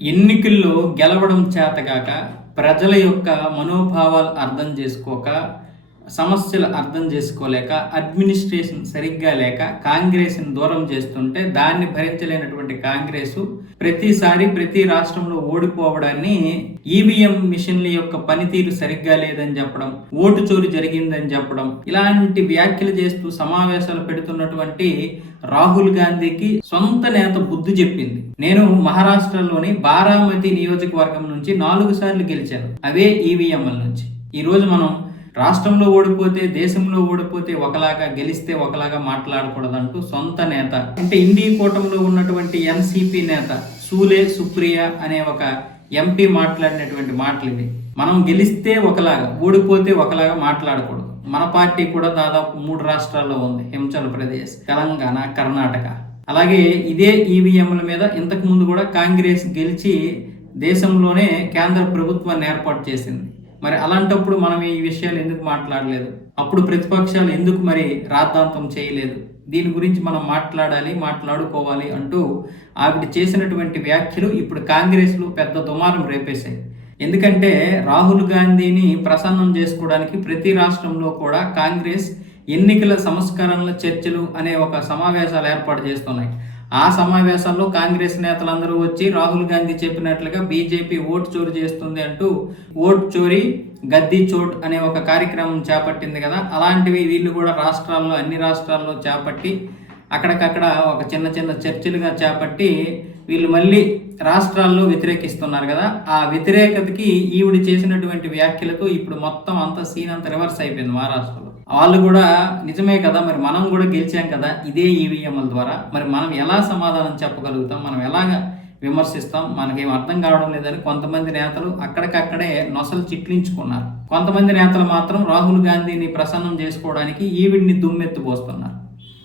ఎన్నికల్లో గెలవడం చేతగాక, ప్రజల యొక్క మనోభావాలు అర్థం చేసుకోక, సమస్యలు అర్థం చేసుకోలేక, అడ్మినిస్ట్రేషన్ సరిగ్గా లేక కాంగ్రెస్ని దూరం చేస్తుంటే దాన్ని భరించలేనటువంటి కాంగ్రెసు ప్రతిసారి ప్రతి రాష్ట్రంలో ఓడిపోవడాన్ని ఈవీఎం మిషన్ల యొక్క పనితీరు సరిగ్గా లేదని చెప్పడం, ఓటు చోరీ జరిగిందని చెప్పడం, ఇలాంటి వ్యాఖ్యలు చేస్తూ సమావేశాలు పెడుతున్నటువంటి రాహుల్ గాంధీకి సొంత నేత బుద్ధి చెప్పింది. నేను మహారాష్ట్రలోని బారామతి నియోజకవర్గం నుంచి 4 సార్లు గెలిచాను, అవే ఈవీఎంల నుంచి. ఈ రోజు మనం రాష్ట్రంలో ఓడిపోతే, దేశంలో ఓడిపోతే ఒకలాగా, గెలిస్తే ఒకలాగా మాట్లాడకూడదంటూ సొంత నేత, అంటే ఇండియా కూటమిలో ఉన్నటువంటి ఎన్సీపీ నేత సూలే సుప్రియా అనే ఒక ఎంపీ మాట్లాడినటువంటి మాటలు ఇవి. మనం గెలిస్తే ఒకలాగా, ఓడిపోతే ఒకలాగా మాట్లాడకూడదు. మన పార్టీ కూడా దాదాపు 3 రాష్ట్రాల్లో ఉంది, హిమాచల్ ప్రదేశ్, తెలంగాణ, కర్ణాటక. అలాగే ఇదే ఈవీఎంల మీద ఇంతకు ముందు కూడా కాంగ్రెస్ గెలిచి దేశంలోనే కేంద్ర ప్రభుత్వాన్ని ఏర్పాటు చేసింది. మరి అలాంటప్పుడు మనం ఈ విషయాలు ఎందుకు మాట్లాడలేదు? అప్పుడు ప్రతిపక్షాలు ఎందుకు మరి రాద్ధాంతం చేయలేదు? దీని గురించి మనం మాట్లాడాలి, మాట్లాడుకోవాలి అంటూ ఆవిడ చేసినటువంటి వ్యాఖ్యలు ఇప్పుడు కాంగ్రెస్లో పెద్ద దుమారం రేపేశాయి. ఎందుకంటే రాహుల్ గాంధీని ప్రసన్నం చేసుకోవడానికి ప్రతి రాష్ట్రంలో కూడా కాంగ్రెస్ ఎన్నికల సంస్కరణల చర్చలు అనే ఒక సమావేశాలు ఏర్పాటు చేస్తున్నాయి. ఆ సమావేశాల్లో కాంగ్రెస్ నేతలందరూ వచ్చి రాహుల్ గాంధీ చెప్పినట్లుగా బీజేపీ ఓటు చోరీ చేస్తుంది అంటూ ఓటు చోరీ గద్దీ చోట్ అనే ఒక కార్యక్రమం చేపట్టింది కదా, అలాంటివి వీళ్ళు కూడా రాష్ట్రాల్లో, అన్ని రాష్ట్రాల్లో చేపట్టి అక్కడికక్కడ ఒక చిన్న చిన్న చర్చలుగా చేపట్టి వీళ్ళు మళ్ళీ రాష్ట్రాల్లో వ్యతిరేకిస్తున్నారు కదా. ఆ వ్యతిరేకతకి ఈవిడ చేసినటువంటి వ్యాఖ్యలతో ఇప్పుడు మొత్తం అంతా సీన్ అంతా రివర్స్ అయిపోయింది మహారాష్ట్రలో. వాళ్ళు కూడా నిజమే కదా, మరి మనం కూడా గెలిచాం కదా ఇదే ఈవీఎంల ద్వారా, మరి మనం ఎలా సమాధానం చెప్పగలుగుతాం, మనం ఎలాగ విమర్శిస్తాం, మనకేం అర్థం కావడం లేదని కొంతమంది నేతలు అక్కడికక్కడే నొసలు చిట్లించుకున్నారు. కొంతమంది నేతలు మాత్రం రాహుల్ గాంధీని ప్రసన్నం చేసుకోవడానికి ఈవిడ్ని దుమ్మెత్తిపోస్తున్నారు.